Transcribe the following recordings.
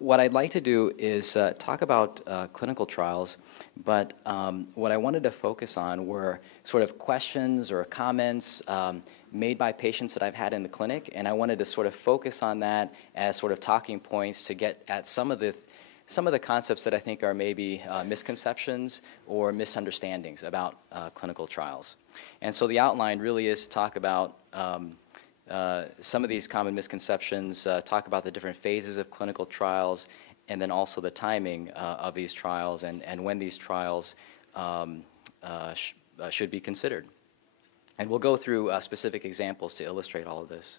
what I'd like to do is talk about clinical trials, but what I wanted to focus on were sort of questions or comments made by patients that I've had in the clinic, and I wanted to sort of focus on that as sort of talking points to get at some of the concepts that I think are maybe misconceptions or misunderstandings about clinical trials. And so the outline really is to talk about some of these common misconceptions, talk about the different phases of clinical trials, and then also the timing of these trials and when these trials should be considered. And we'll go through specific examples to illustrate all of this.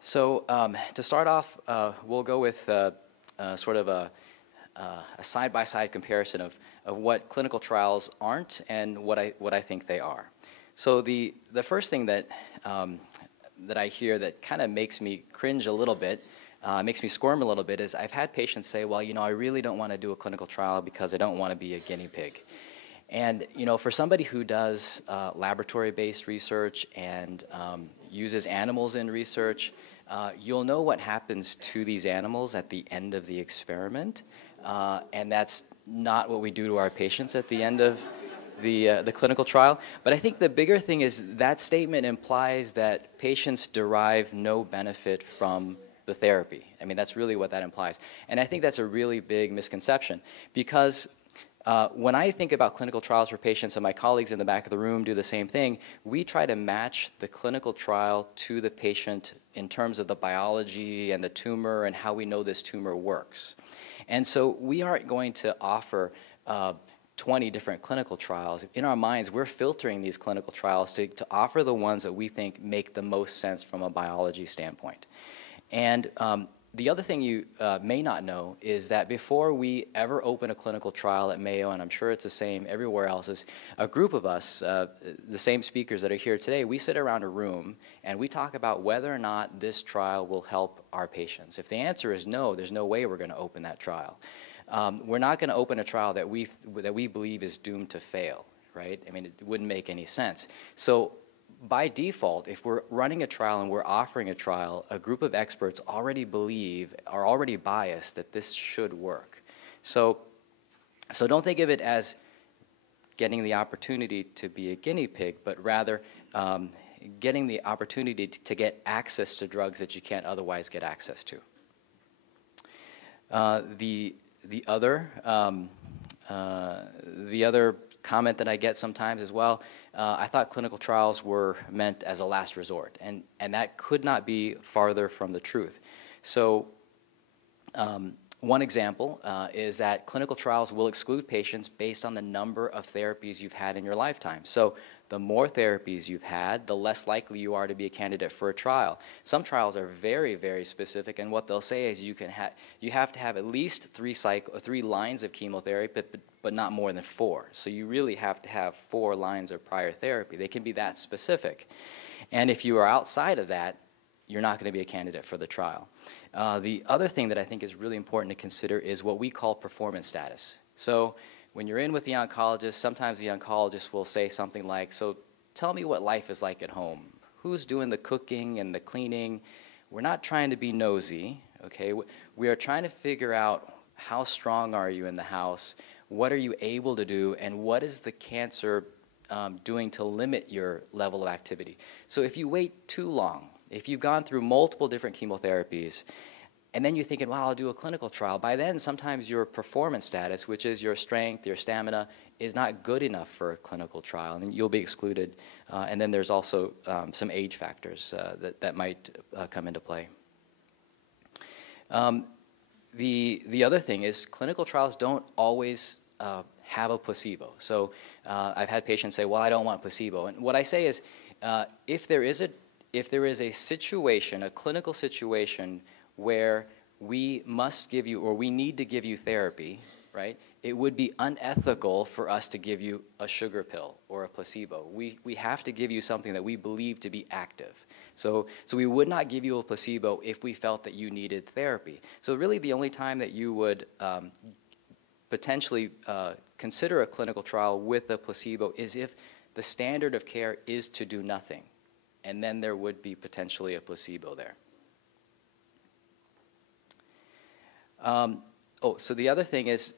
So to start off, we'll go with sort of a side-by-side comparison of what clinical trials aren't and what I think they are. So the first thing that I hear that kind of makes me cringe a little bit, makes me squirm a little bit, is I've had patients say, well, you know, I really don't want to do a clinical trial because I don't want to be a guinea pig. And, you know, for somebody who does laboratory-based research and uses animals in research, you'll know what happens to these animals at the end of the experiment, and that's not what we do to our patients at the end of the clinical trial. But I think the bigger thing is that statement implies that patients derive no benefit from the therapy. I mean, that's really what that implies. And I think that's a really big misconception, because when I think about clinical trials for patients, and my colleagues in the back of the room do the same thing, we try to match the clinical trial to the patient in terms of the biology and the tumor and how we know this tumor works. And so we aren't going to offer 20 different clinical trials. In our minds, we're filtering these clinical trials to offer the ones that we think make the most sense from a biology standpoint. And the other thing you may not know is that before we ever open a clinical trial at Mayo, and I'm sure it's the same everywhere else, is a group of us, the same speakers that are here today, we sit around a room and we talk about whether or not this trial will help our patients. If the answer is no, there's no way we're going to open that trial. We're not going to open a trial that we believe is doomed to fail, right? I mean, it wouldn't make any sense. So by default, if we're running a trial and we're offering a trial, a group of experts already are already biased that this should work. So don't think of it as getting the opportunity to be a guinea pig, but rather getting the opportunity to get access to drugs that you can't otherwise get access to. The other comment that I get sometimes is, well, I thought clinical trials were meant as a last resort, and that could not be farther from the truth. So one example is that clinical trials will exclude patients based on the number of therapies you've had in your lifetime. So the more therapies you've had, the less likely you are to be a candidate for a trial. Some trials are very, very specific, and what they'll say is you have to have at least three lines of chemotherapy, but not more than 4. So you really have to have 4 lines of prior therapy. They can be that specific. And if you are outside of that, you're not going to be a candidate for the trial. The other thing that I think is really important to consider is what we call performance status. So when you're in with the oncologist, sometimes the oncologist will say something like, so tell me what life is like at home. Who's doing the cooking and the cleaning? We're not trying to be nosy, okay? We are trying to figure out how strong are you in the house, what are you able to do, and what is the cancer doing to limit your level of activity. So if you wait too long, if you've gone through multiple different chemotherapies, and then you're thinking, well, I'll do a clinical trial, by then sometimes your performance status, which is your strength, your stamina, is not good enough for a clinical trial, and you'll be excluded. And then there's also some age factors that might come into play. The other thing is clinical trials don't always have a placebo. So I've had patients say, well, I don't want placebo. And what I say is, if there is a situation, a clinical situation, where we must give you, or we need to give you therapy, right? It would be unethical for us to give you a sugar pill or a placebo. We have to give you something that we believe to be active. So we would not give you a placebo if we felt that you needed therapy. So really the only time that you would potentially consider a clinical trial with a placebo is if the standard of care is to do nothing. and then there would be potentially a placebo there. So the other thing is,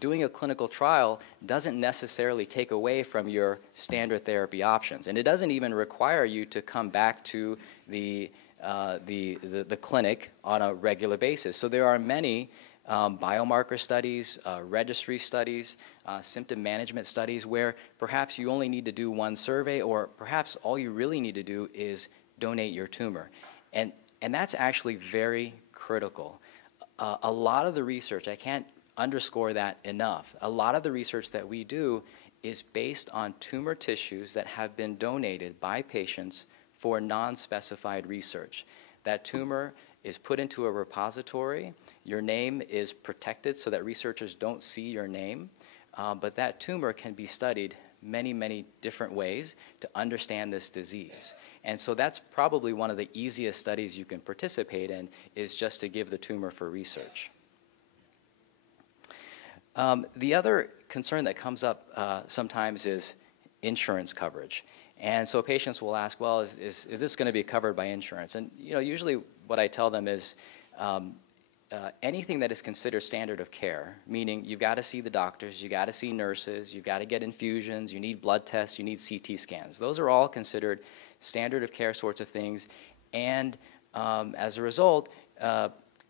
doing a clinical trial doesn't necessarily take away from your standard therapy options, and it doesn't even require you to come back to the clinic on a regular basis. So there are many biomarker studies, registry studies, symptom management studies where perhaps you only need to do one survey, or perhaps all you really need to do is donate your tumor. And that's actually very critical. A lot of the research, I can't underscore that enough, a lot of the research that we do is based on tumor tissues that have been donated by patients for non-specified research. That tumor is put into a repository, your name is protected so that researchers don't see your name, but that tumor can be studied many, many different ways to understand this disease. And so that's probably one of the easiest studies you can participate in, is just to give the tumor for research. The other concern that comes up sometimes is insurance coverage. And so patients will ask, well, is this going to be covered by insurance? And usually what I tell them is anything that is considered standard of care, meaning you've got to see the doctors, you've got to see nurses, you've got to get infusions, you need blood tests, you need CT scans. Those are all considered standard of care sorts of things, and as a result,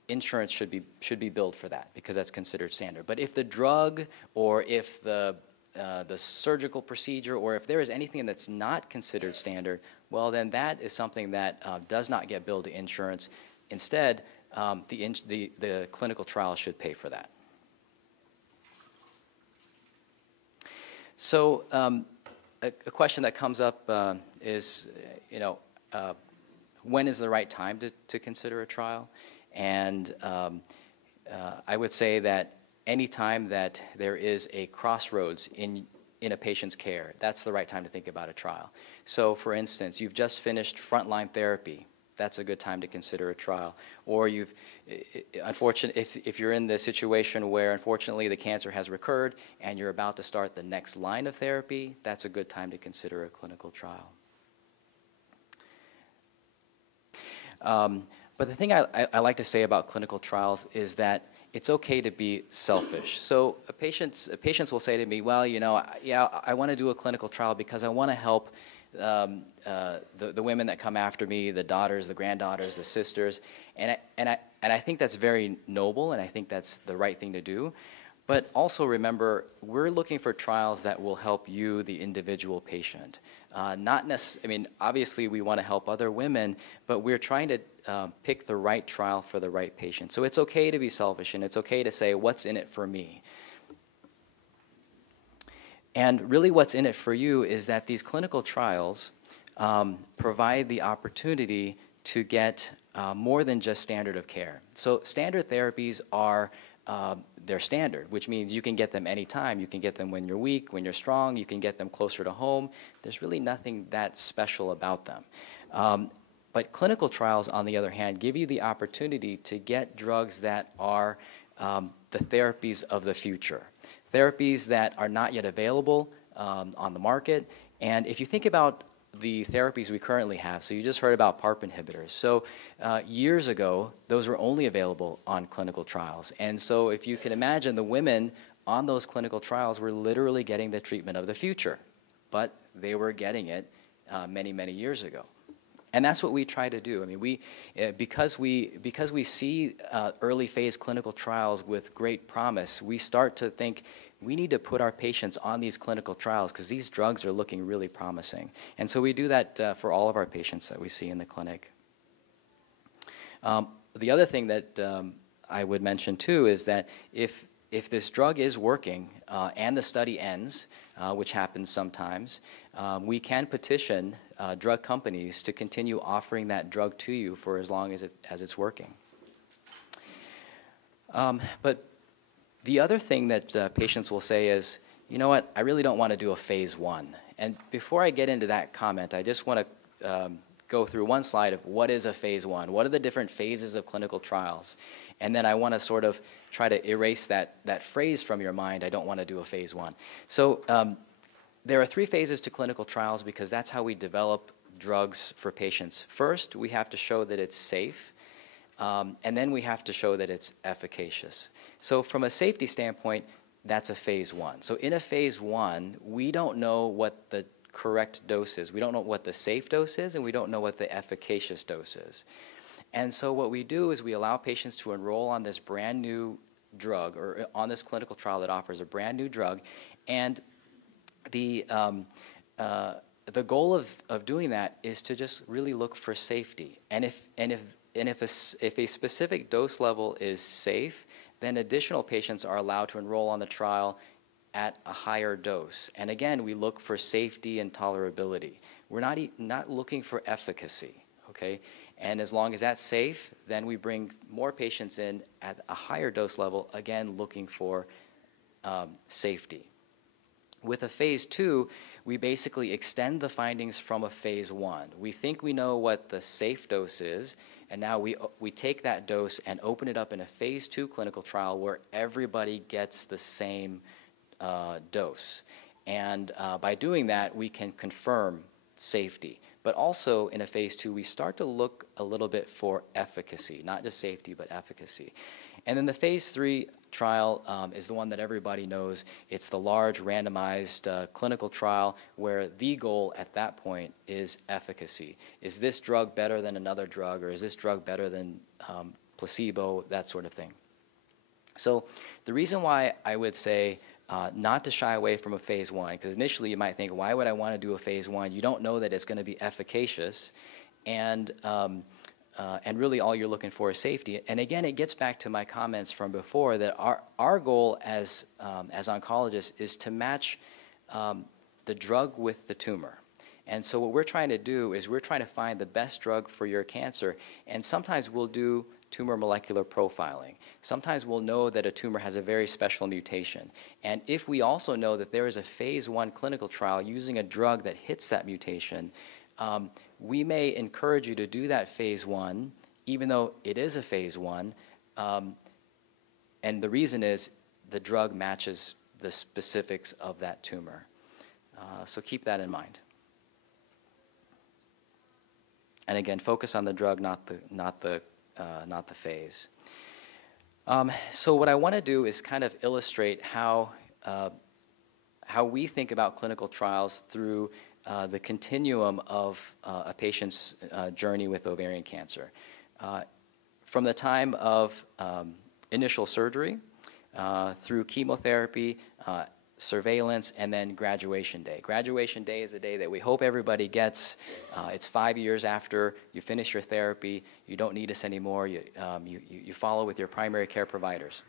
insurance should be billed for that because that's considered standard. But if the drug, or if the surgical procedure, or if there is anything that's not considered standard, well, then that is something that does not get billed to insurance. Instead, the clinical trial should pay for that. So a question that comes up is, when is the right time to consider a trial? And I would say that any time that there is a crossroads in a patient's care, that's the right time to think about a trial. So for instance, you've just finished frontline therapy. That's a good time to consider a trial. Or if you're in the situation where unfortunately the cancer has recurred and you're about to start the next line of therapy, that's a good time to consider a clinical trial. But the thing I like to say about clinical trials is that it's okay to be selfish. So patients will say to me, well, I want to do a clinical trial because I want to help the women that come after me, the daughters, the granddaughters, the sisters, and I think that's very noble, and I think that's the right thing to do. But also remember, we're looking for trials that will help you, the individual patient. Obviously we want to help other women, but we're trying to pick the right trial for the right patient. So it's okay to be selfish, and it's okay to say, what's in it for me? And really what's in it for you is that these clinical trials provide the opportunity to get more than just standard of care. So standard therapies are they're standard, which means you can get them anytime. You can get them when you're weak, when you're strong. You can get them closer to home. There's really nothing that special about them. But clinical trials, on the other hand, give you the opportunity to get drugs that are the therapies of the future, therapies that are not yet available on the market. And if you think about the therapies we currently have, so you just heard about PARP inhibitors. So years ago, those were only available on clinical trials. And so if you can imagine, the women on those clinical trials were literally getting the treatment of the future, but they were getting it many, many years ago. And that's what we try to do. I mean, because we see early phase clinical trials with great promise, we start to think we need to put our patients on these clinical trials because these drugs are looking really promising. And so we do that for all of our patients that we see in the clinic. The other thing that I would mention too is that if this drug is working and the study ends, which happens sometimes, we can petition drug companies to continue offering that drug to you for as long as it's working. But the other thing that patients will say is, you know what, I really don't want to do a phase 1. And before I get into that comment, I just want to go through one slide of what is a phase 1, what are the different phases of clinical trials. And then I want to sort of try to erase that phrase from your mind, I don't want to do a phase 1. So there are 3 phases to clinical trials because that's how we develop drugs for patients. First, we have to show that it's safe, and then we have to show that it's efficacious. So from a safety standpoint, that's a phase 1. So in a phase 1, we don't know what the correct dose is. We don't know what the safe dose is, and we don't know what the efficacious dose is. And so what we do is we allow patients to enroll on this brand new drug, or on this clinical trial that offers a brand new drug, and the goal of doing that is to just really look for safety. And if a specific dose level is safe, then additional patients are allowed to enroll on the trial at a higher dose. And again, we look for safety and tolerability. We're not looking for efficacy, okay? And as long as that's safe, then we bring more patients in at a higher dose level, again, looking for safety. With a phase 2, we basically extend the findings from a phase 1. We think we know what the safe dose is, and now we take that dose and open it up in a phase 2 clinical trial where everybody gets the same dose. And by doing that, we can confirm safety. But also in a phase 2, we start to look a little bit for efficacy, not just safety, but efficacy. And then the phase 3 trial is the one that everybody knows. It's the large randomized clinical trial where the goal at that point is efficacy. Is this drug better than another drug, or is this drug better than placebo, that sort of thing. So the reason why I would say not to shy away from a phase 1, because initially you might think, why would I want to do a phase 1? You don't know that it's going to be efficacious, and really all you're looking for is safety. And again, it gets back to my comments from before that our goal as oncologists is to match the drug with the tumor. And so what we're trying to do is we're trying to find the best drug for your cancer, and sometimes we'll do tumor molecular profiling. Sometimes we'll know that a tumor has a very special mutation. And if we also know that there is a phase 1 clinical trial using a drug that hits that mutation, we may encourage you to do that phase 1, even though it is a phase 1, and the reason is the drug matches the specifics of that tumor. So keep that in mind. And again, focus on the drug, not the phase. So what I want to do is kind of illustrate how we think about clinical trials through the continuum of a patient's journey with ovarian cancer. From the time of initial surgery through chemotherapy, surveillance, and then graduation day. Graduation day is the day that we hope everybody gets. It's 5 years after you finish your therapy. You don't need us anymore. You follow with your primary care providers.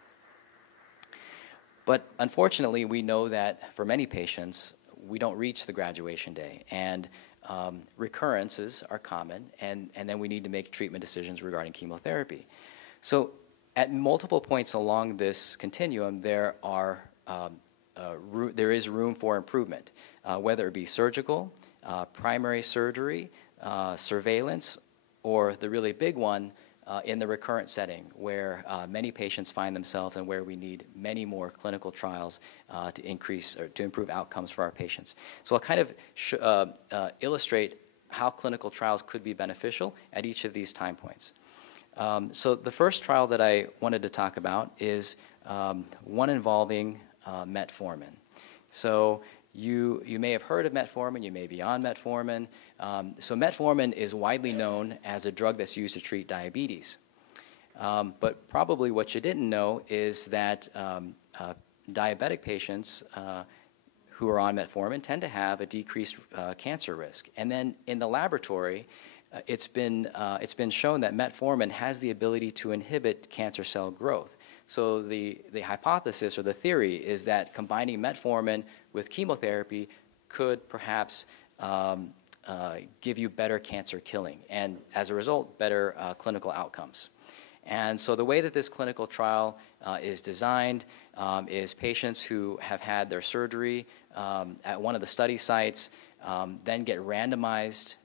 But unfortunately, we know that for many patients, we don't reach the graduation day, and recurrences are common, and then we need to make treatment decisions regarding chemotherapy. So at multiple points along this continuum, there is room for improvement, whether it be surgical, primary surgery, surveillance, or the really big one in the recurrent setting, where many patients find themselves and where we need many more clinical trials to increase or to improve outcomes for our patients. So I'll kind of illustrate how clinical trials could be beneficial at each of these time points. So the first trial that I wanted to talk about is one involving metformin. So you may have heard of metformin, you may be on metformin. So metformin is widely known as a drug that's used to treat diabetes. But probably what you didn't know is that diabetic patients who are on metformin tend to have a decreased cancer risk. And then in the laboratory, it's been shown that metformin has the ability to inhibit cancer cell growth. So the hypothesis or the theory is that combining metformin with chemotherapy could perhaps give you better cancer killing, and as a result, better clinical outcomes. And so the way that this clinical trial is designed is patients who have had their surgery at one of the study sites then get randomized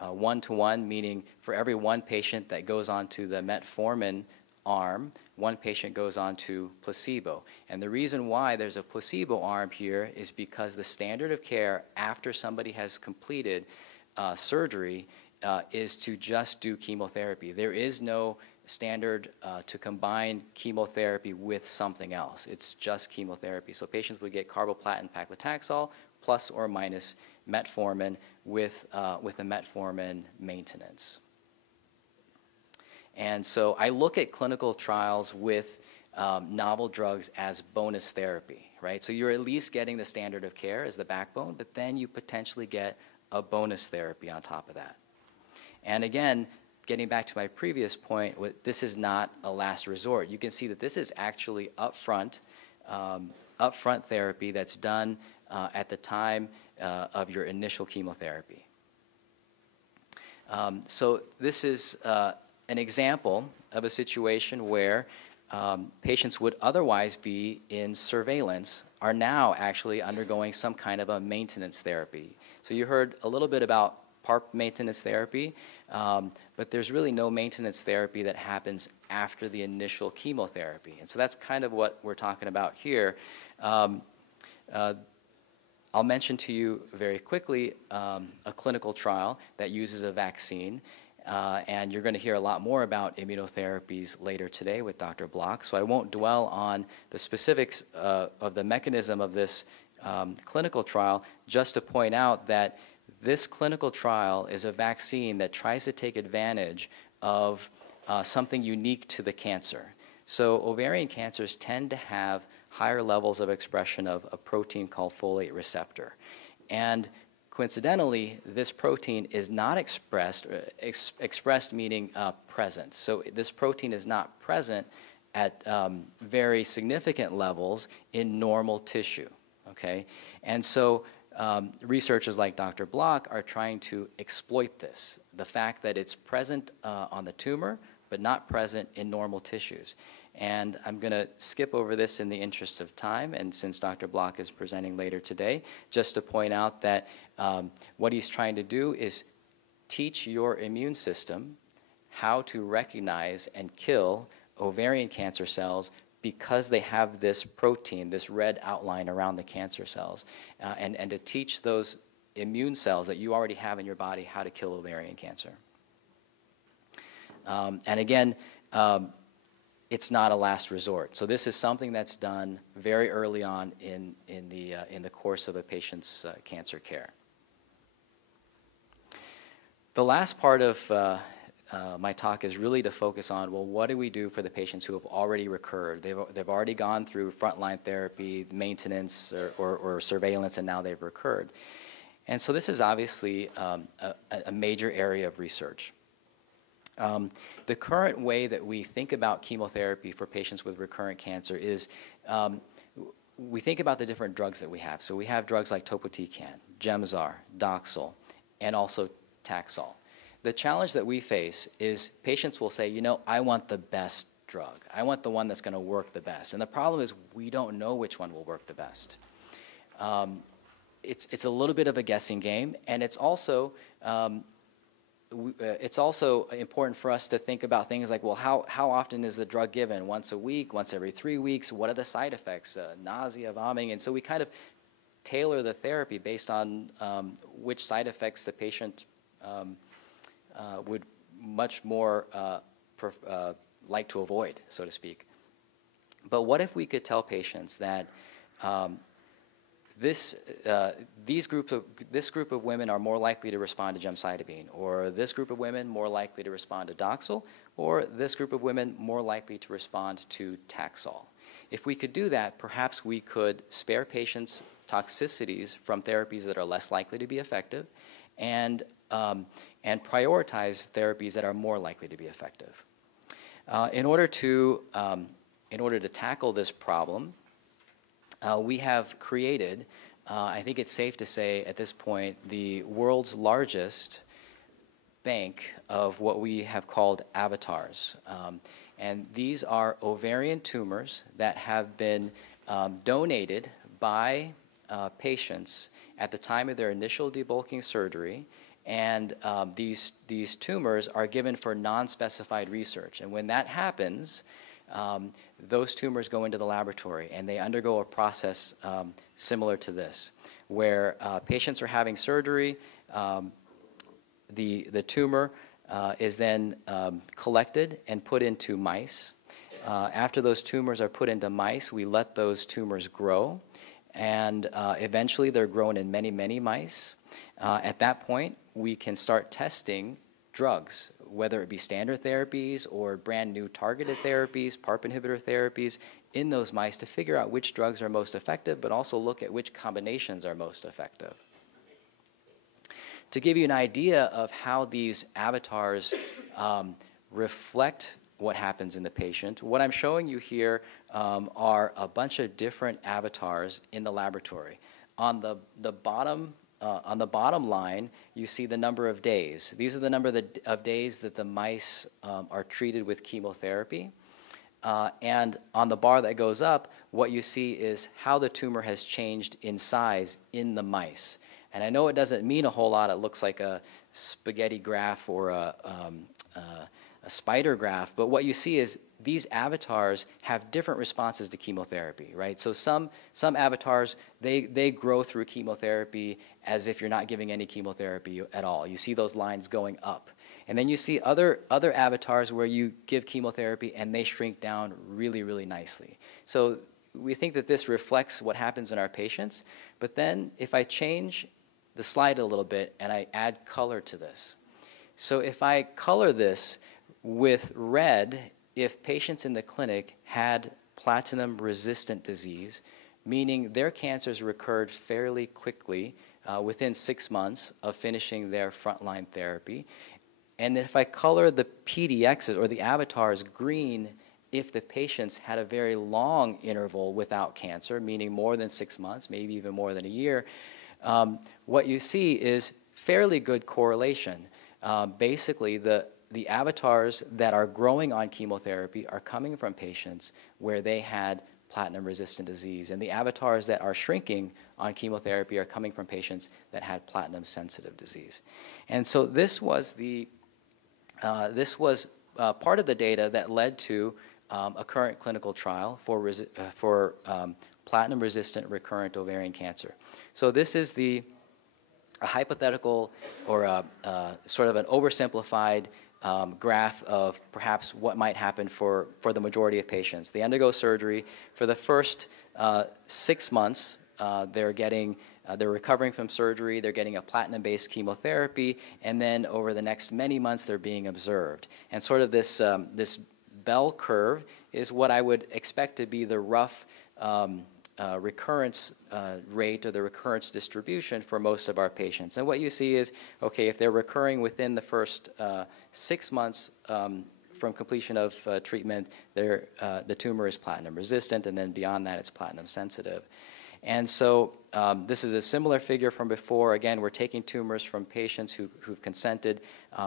1-to-1, meaning for every one patient that goes on to the metformin arm, one patient goes on to placebo. And the reason why there's a placebo arm here is because the standard of care after somebody has completed surgery is to just do chemotherapy. There is no standard to combine chemotherapy with something else. It's just chemotherapy. So patients would get carboplatin paclitaxel plus or minus metformin with a metformin maintenance. And so I look at clinical trials with novel drugs as bonus therapy, right? So you're at least getting the standard of care as the backbone, but then you potentially get a bonus therapy on top of that. And again, getting back to my previous point, this is not a last resort. You can see that this is actually upfront therapy that's done at the time of your initial chemotherapy. So this is an example of a situation where patients would otherwise be in surveillance are now actually undergoing some kind of a maintenance therapy. So you heard a little bit about PARP maintenance therapy, but there's really no maintenance therapy that happens after the initial chemotherapy. And so that's kind of what we're talking about here. I'll mention to you very quickly a clinical trial that uses a vaccine. And you're going to hear a lot more about immunotherapies later today with Dr. Block, so I won't dwell on the specifics of the mechanism of this clinical trial, just to point out that this clinical trial is a vaccine that tries to take advantage of something unique to the cancer. So ovarian cancers tend to have higher levels of expression of a protein called folate receptor. And coincidentally, this protein is not expressed, expressed meaning present. So this protein is not present at very significant levels in normal tissue, okay? And so researchers like Dr. Block are trying to exploit this, the fact that it's present on the tumor, but not present in normal tissues. And I'm going to skip over this in the interest of time, and since Dr. Block is presenting later today, just to point out that what he's trying to do is teach your immune system how to recognize and kill ovarian cancer cells because they have this protein, this red outline around the cancer cells, and to teach those immune cells that you already have in your body how to kill ovarian cancer. And again, it's not a last resort. So this is something that's done very early on in the course of a patient's cancer care. The last part of my talk is really to focus on, well, what do we do for the patients who have already recurred? They've already gone through frontline therapy, maintenance, or surveillance, and now they've recurred. And so this is obviously a major area of research. The current way that we think about chemotherapy for patients with recurrent cancer is we think about the different drugs that we have. So we have drugs like topotecan, Gemzar, Doxil, and also Taxol. The challenge that we face is patients will say, you know, I want the best drug. I want the one that's going to work the best. And the problem is we don't know which one will work the best. It's a little bit of a guessing game, and it's also important for us to think about things like, well, how often is the drug given? Once a week, once every 3 weeks? What are the side effects? Nausea, vomiting? And so we kind of tailor the therapy based on which side effects the patient would much more like to avoid, so to speak. But what if we could tell patients that this group of women are more likely to respond to gemcitabine, or this group of women more likely to respond to Doxil, or this group of women more likely to respond to Taxol? If we could do that, perhaps we could spare patients toxicities from therapies that are less likely to be effective, and prioritize therapies that are more likely to be effective. In order to tackle this problem, we have created, I think it's safe to say at this point, the world's largest bank of what we have called avatars. And these are ovarian tumors that have been donated by patients at the time of their initial debulking surgery, and these tumors are given for non-specified research. And when that happens, those tumors go into the laboratory and they undergo a process similar to this, where patients are having surgery, the tumor is then collected and put into mice. After those tumors are put into mice, we let those tumors grow, and eventually they're grown in many, many mice. At that point, we can start testing drugs, whether it be standard therapies or brand new targeted therapies, PARP inhibitor therapies, in those mice to figure out which drugs are most effective, but also look at which combinations are most effective. To give you an idea of how these avatars reflect what happens in the patient, what I'm showing you here are a bunch of different avatars in the laboratory. On the bottom line, you see the number of days. These are the number of days that the mice are treated with chemotherapy. And on the bar that goes up, what you see is how the tumor has changed in size in the mice. And I know it doesn't mean a whole lot. It looks like a spaghetti graph or a spider graph. But what you see is these avatars have different responses to chemotherapy, right? So some avatars, they grow through chemotherapy as if you're not giving any chemotherapy at all. You see those lines going up. And then you see other avatars where you give chemotherapy and they shrink down really, really nicely. So we think that this reflects what happens in our patients. But then if I change the slide a little bit and I add color to this. So if I color this with red, if patients in the clinic had platinum-resistant disease, meaning their cancers recurred fairly quickly within 6 months of finishing their frontline therapy. And if I color the PDXs or the avatars green, if the patients had a very long interval without cancer, meaning more than 6 months, maybe even more than a year, what you see is fairly good correlation. Basically, the avatars that are growing on chemotherapy are coming from patients where they had platinum-resistant disease, and the avatars that are shrinking on chemotherapy are coming from patients that had platinum-sensitive disease. And so this was part of the data that led to a current clinical trial for platinum-resistant recurrent ovarian cancer. So this is a hypothetical or sort of an oversimplified graph of perhaps what might happen for the majority of patients. They undergo surgery. For the first 6 months, they're recovering from surgery, they're getting a platinum-based chemotherapy, and then over the next many months, they're being observed. And sort of this bell curve is what I would expect to be the rough recurrence rate or the recurrence distribution for most of our patients. And what you see is, okay, if they're recurring within the first 6 months from completion of treatment, the tumor is platinum resistant, and then beyond that, it's platinum sensitive. And so this is a similar figure from before. Again, we're taking tumors from patients who've consented.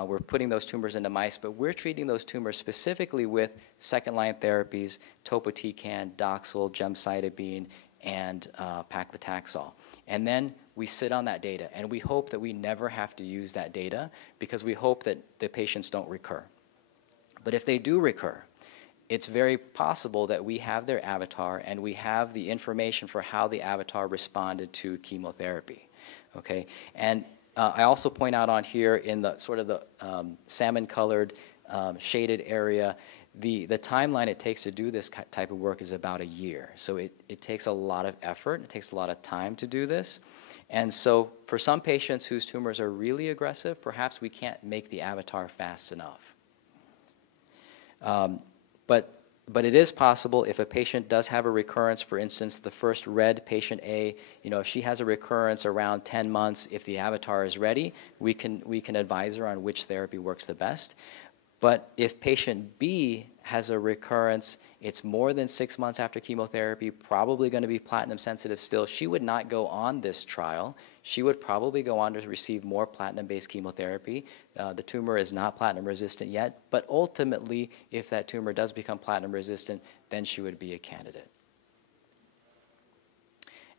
We're putting those tumors into mice, but we're treating those tumors specifically with second-line therapies, topotecan, Doxil, gemcitabine, and paclitaxel. And then we sit on that data, and we hope that we never have to use that data because we hope that the patients don't recur. But if they do recur, it's very possible that we have their avatar and we have the information for how the avatar responded to chemotherapy, okay? And I also point out on here in the sort of the salmon-colored shaded area, the timeline it takes to do this type of work is about a year. So it takes a lot of effort, it takes a lot of time to do this. And so for some patients whose tumors are really aggressive, perhaps we can't make the avatar fast enough. But it is possible if a patient does have a recurrence, for instance, the first red patient A, if she has a recurrence around 10 months, if the avatar is ready, we can advise her on which therapy works the best. But if patient B has a recurrence, it's more than 6 months after chemotherapy, probably going to be platinum sensitive still, she would not go on this trial. She would probably go on to receive more platinum-based chemotherapy. The tumor is not platinum resistant yet, but ultimately, if that tumor does become platinum resistant, then she would be a candidate.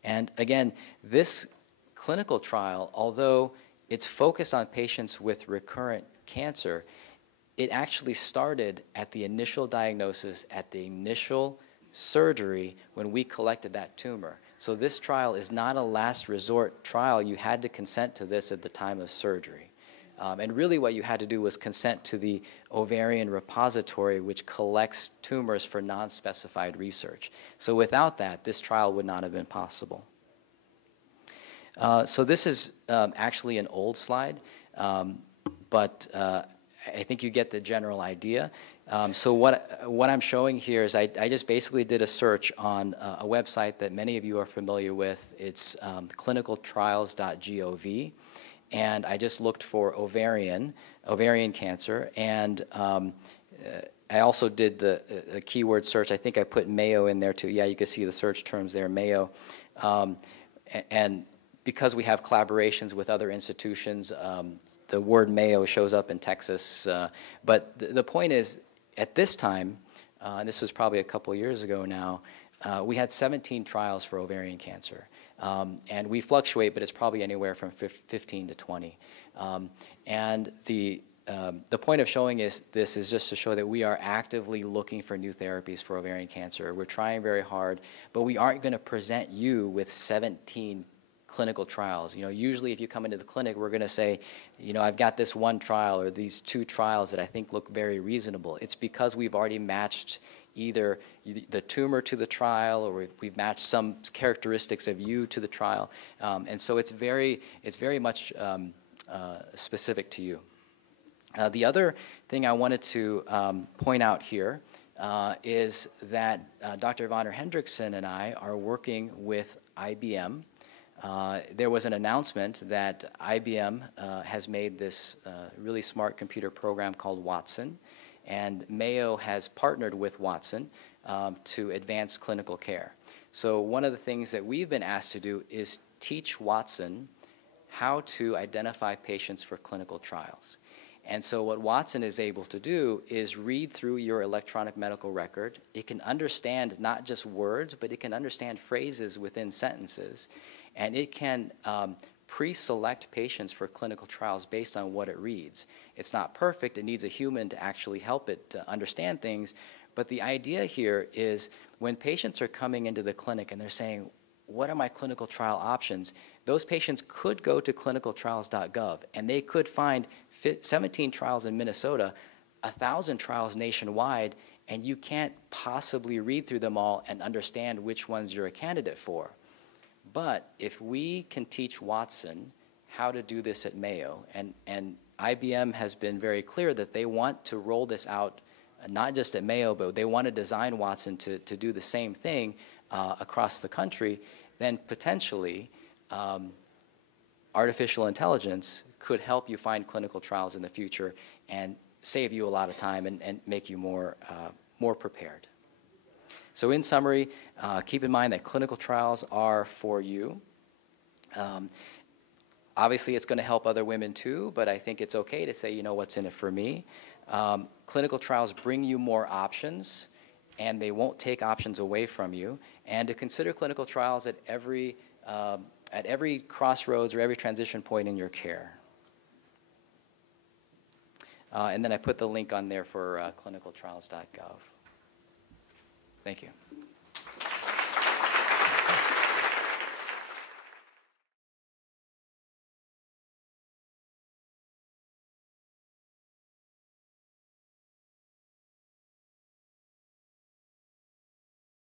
And again, this clinical trial, although it's focused on patients with recurrent cancer, it actually started at the initial diagnosis, at the initial surgery when we collected that tumor. So this trial is not a last resort trial. You had to consent to this at the time of surgery. And really what you had to do was consent to the ovarian repository, which collects tumors for non-specified research. So without that, this trial would not have been possible. So this is actually an old slide, but I think you get the general idea. So what I'm showing here is I just basically did a search on a website that many of you are familiar with. It's clinicaltrials.gov, and I just looked for ovarian cancer, and I also did the keyword search. I think I put Mayo in there too. Yeah, you can see the search terms there, Mayo, and because we have collaborations with other institutions, the word Mayo shows up in Texas. But the point is, at this time, and this was probably a couple years ago now, we had 17 trials for ovarian cancer. And we fluctuate, but it's probably anywhere from 15 to 20. And the point of showing this is just to show that we are actively looking for new therapies for ovarian cancer. We're trying very hard, but we aren't going to present you with 17 clinical trials. You know, usually if you come into the clinic, we're going to say, you know, I've got this one trial or these two trials that I think look very reasonable. It's because we've already matched either the tumor to the trial, or we've matched some characteristics of you to the trial, and so it's very much specific to you. The other thing I wanted to point out here is that Dr. Vonner Hendrickson and I are working with IBM. There was an announcement that IBM has made this really smart computer program called Watson, and Mayo has partnered with Watson to advance clinical care. So one of the things that we've been asked to do is teach Watson how to identify patients for clinical trials. And so what Watson is able to do is read through your electronic medical record. It can understand not just words, but it can understand phrases within sentences. And it can pre-select patients for clinical trials based on what it reads. It's not perfect. It needs a human to actually help it to understand things. But the idea here is when patients are coming into the clinic and they're saying, what are my clinical trial options? Those patients could go to clinicaltrials.gov and they could find 17 trials in Minnesota, 1,000 trials nationwide, and you can't possibly read through them all and understand which ones you're a candidate for. But if we can teach Watson how to do this at Mayo, and IBM has been very clear that they want to roll this out not just at Mayo, but they want to design Watson to do the same thing across the country, then potentially artificial intelligence could help you find clinical trials in the future and save you a lot of time and make you more prepared. So in summary, keep in mind that clinical trials are for you. Obviously, it's going to help other women too, but I think it's okay to say, you know, what's in it for me. Clinical trials bring you more options, and they won't take options away from you. And to consider clinical trials at every crossroads or every transition point in your care. And then I put the link on there for clinicaltrials.gov. Thank you.